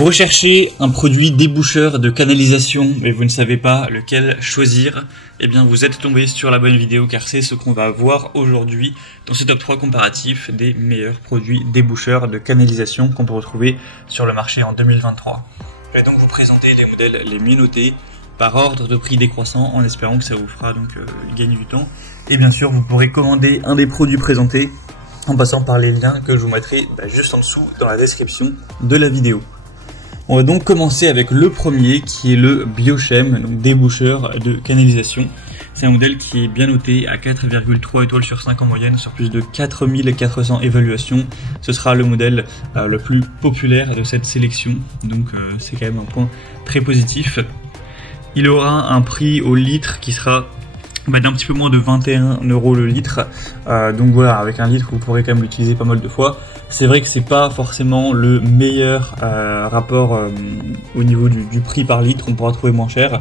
Vous recherchez un produit déboucheur de canalisation mais vous ne savez pas lequel choisir, eh bien vous êtes tombé sur la bonne vidéo car c'est ce qu'on va voir aujourd'hui dans ce top 3 comparatif des meilleurs produits déboucheurs de canalisation qu'on peut retrouver sur le marché en 2023. Je vais donc vous présenter les modèles les mieux notés par ordre de prix décroissant en espérant que ça vous fera donc gagner du temps. Et bien sûr vous pourrez commander un des produits présentés en passant par les liens que je vous mettrai juste en dessous dans la description de la vidéo. On va donc commencer avec le premier qui est le Biochem, donc déboucheur de canalisation. C'est un modèle qui est bien noté à 4,3 étoiles sur 5 en moyenne sur plus de 4400 évaluations. Ce sera le modèle le plus populaire de cette sélection, donc c'est quand même un point très positif. Il aura un prix au litre qui sera d'un petit peu moins de 21 € le litre, donc voilà, avec un litre vous pourrez quand même l'utiliser pas mal de fois. C'est vrai que c'est pas forcément le meilleur rapport au niveau du prix par litre, on pourra trouver moins cher,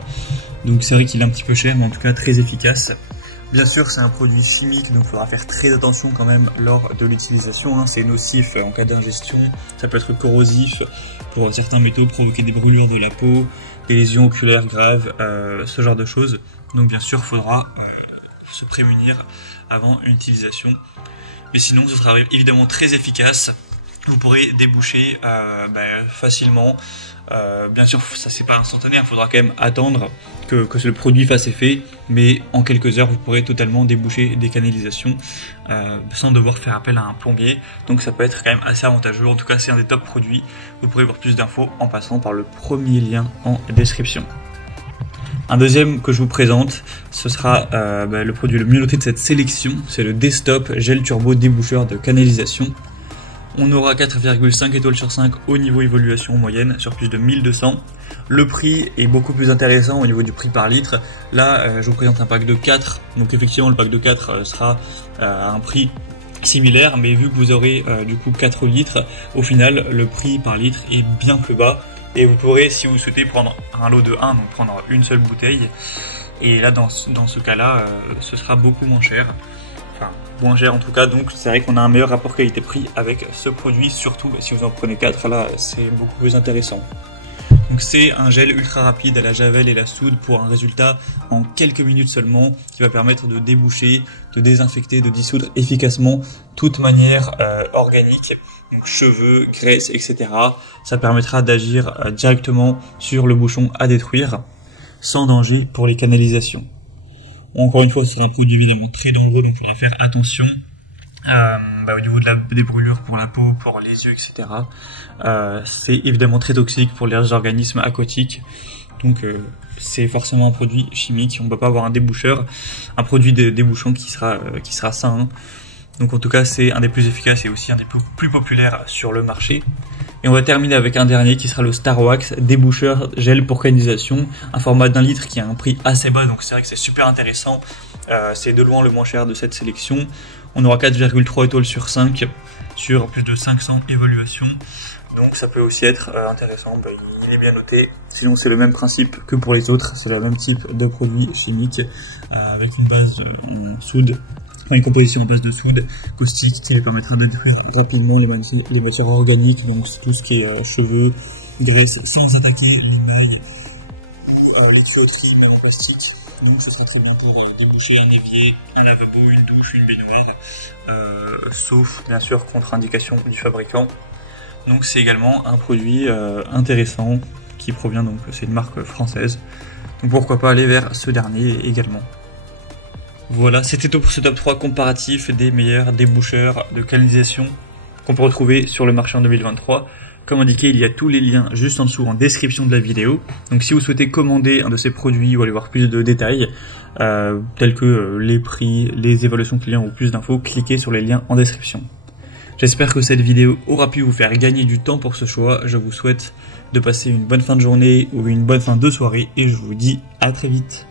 donc c'est vrai qu'il est un petit peu cher mais en tout cas très efficace. Bien sûr c'est un produit chimique donc il faudra faire très attention quand même lors de l'utilisation, c'est nocif en cas d'ingestion, ça peut être corrosif pour certains métaux, provoquer des brûlures de la peau, des lésions oculaires graves, ce genre de choses. Donc bien sûr, il faudra se prémunir avant une utilisation. Mais sinon, ce sera évidemment très efficace. Vous pourrez déboucher facilement. Bien sûr, ça c'est pas instantané, il faudra quand même attendre que le produit fasse effet. Mais en quelques heures, vous pourrez totalement déboucher des canalisations sans devoir faire appel à un plombier. Donc ça peut être quand même assez avantageux. En tout cas, c'est un des top produits. Vous pourrez voir plus d'infos en passant par le premier lien en description. Un deuxième que je vous présente, ce sera le produit le mieux noté de cette sélection, c'est le Destop Gel Turbo Déboucheur de canalisation. On aura 4,5 étoiles sur 5 au niveau évaluation moyenne sur plus de 1200. Le prix est beaucoup plus intéressant au niveau du prix par litre. Là, je vous présente un pack de 4, donc effectivement le pack de 4 sera à un prix similaire, mais vu que vous aurez du coup 4 litres, au final le prix par litre est bien plus bas. Et vous pourrez, si vous souhaitez, prendre un lot de 1, donc prendre une seule bouteille. Et là, dans ce cas-là, ce sera beaucoup moins cher. Enfin, moins cher en tout cas, donc c'est vrai qu'on a un meilleur rapport qualité-prix avec ce produit, surtout si vous en prenez 4, là, c'est beaucoup plus intéressant. Donc c'est un gel ultra rapide à la javel et la soude pour un résultat en quelques minutes seulement qui va permettre de déboucher, de désinfecter, de dissoudre efficacement toute manière organique, donc cheveux, graisse, etc. Ça permettra d'agir directement sur le bouchon à détruire sans danger pour les canalisations. Encore une fois, c'est un produit évidemment très dangereux, donc il faudra faire attention. Au niveau des brûlures pour la peau, pour les yeux, etc. C'est évidemment très toxique pour les organismes aquatiques. Donc c'est forcément un produit chimique. On ne peut pas avoir un déboucheur, un produit débouchant qui sera sain. Donc en tout cas c'est un des plus efficaces et aussi un des plus populaires sur le marché. Et on va terminer avec un dernier qui sera le Star Wax déboucheur gel pour canalisation, un format d'1 litre qui a un prix assez bas, donc c'est vrai que c'est super intéressant. C'est de loin le moins cher de cette sélection. On aura 4,3 étoiles sur 5 sur plus de 500 évaluations. Donc ça peut aussi être intéressant, il est bien noté. Sinon c'est le même principe que pour les autres, c'est le même type de produit chimique avec une base en soude, une composition en base de soude caustique qui lui permettra de détruire rapidement les matières organiques, donc tout ce qui est cheveux, graisse, sans attaquer l'émail, les tuyauteries, même en plastique. Donc ça serait très bien pour déboucher un évier, un lavabo, une douche, une baignoire, sauf bien sûr contre indication du fabricant. Donc c'est également un produit intéressant qui provient, donc c'est une marque française. Donc pourquoi pas aller vers ce dernier également. Voilà, c'était tout pour ce top 3 comparatif des meilleurs déboucheurs de canalisation qu'on peut retrouver sur le marché en 2023. Comme indiqué, il y a tous les liens juste en dessous en description de la vidéo. Donc si vous souhaitez commander un de ces produits ou aller voir plus de détails, tels que les prix, les évaluations clients ou plus d'infos, cliquez sur les liens en description. J'espère que cette vidéo aura pu vous faire gagner du temps pour ce choix. Je vous souhaite de passer une bonne fin de journée ou une bonne fin de soirée et je vous dis à très vite.